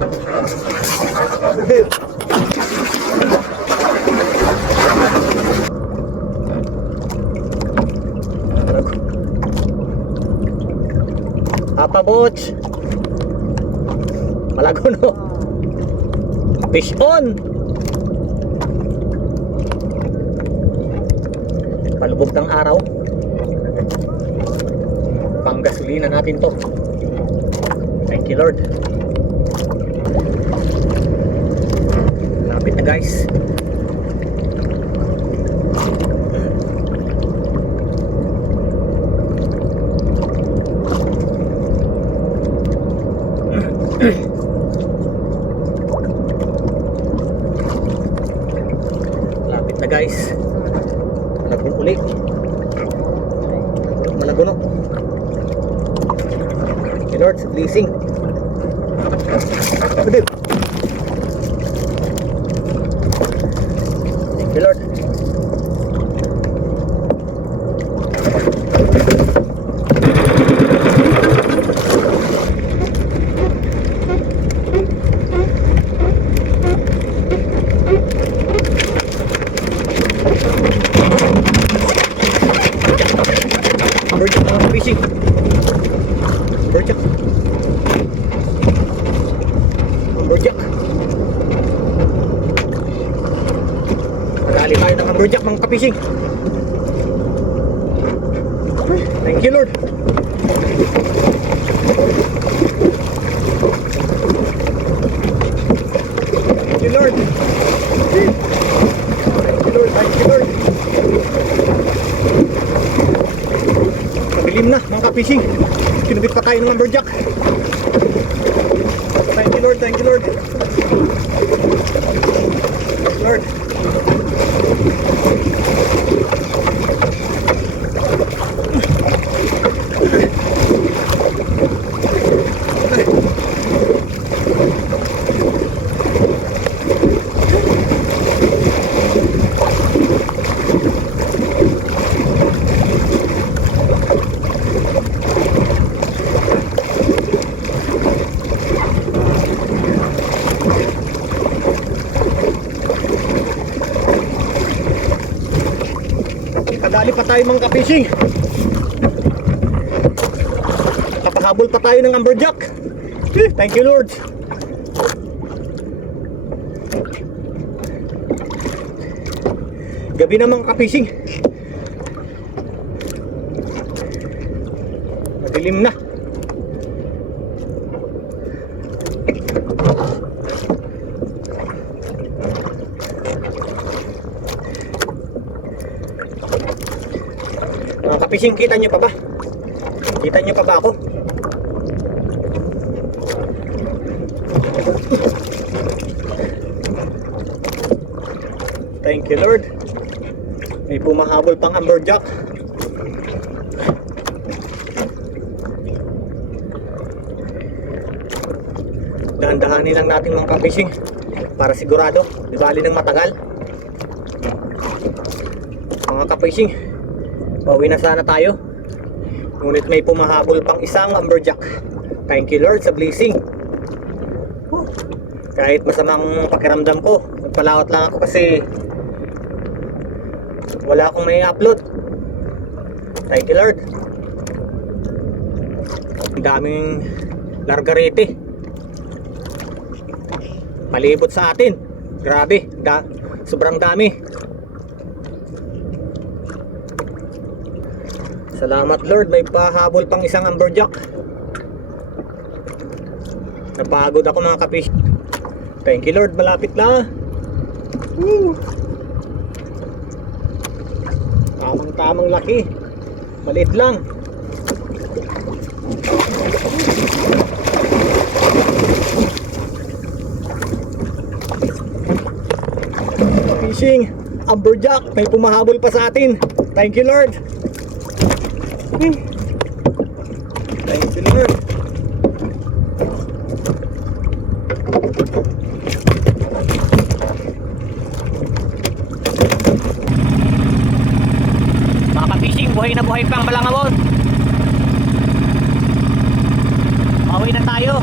Papa Butch, malago no. Fish on. Palubog ng araw. Panggasolina natin to. Thank you Lord. Lapit na guys. Lapit na guys. Malagong uli. Malagono. Thank you Lord sa blessing. Thank you Lord. Berjak mga fishing. Berjak. Berjak. Madali tayo ng berjak mga fishing. Thank you Lord. Thank you Lord. Thank you Lord. Thank you Lord. Madilim na mga ka-fishing. Kinubit pa tayo ng lumberjack. Thank you Lord, thank you Lord. Lord. Kadali pa tayo mga ka-fishing. Kapahabol pa tayo ng lumberjack. Thank you Lord. Gabi na mga ka-fishing. Madilim na. Mga ka-fishing, kita nyo pa ba? Kita nyo pa ba ako? Thank you Lord. May pumahabol pang lumberjack. Dahan-dahanin lang natin mga ka-fishing para sigurado, di bali ng matagal. Mga ka-fishing, pauwi na sana tayo. Ngunit may pumahabol pang isang lumberjack. Thank you Lord sa blessing. Kahit masamang pakiramdam ko, nagpalawat lang ako kasi wala akong may upload. Thank you Lord. Ang daming largarete palibot sa atin. Grabe, sobrang dami. Salamat Lord, may pahabol pang isang lumberjack. Napagod ako mga kapish. Thank you Lord, malapit na. Tamang laki. Maliit lang. Fishing, lumberjack, may pumahabol pa sa atin. Thank you Lord. Thank you Lord. Mga ka-fishing, buhay na buhay pang Balangawon. Pauwi na tayo.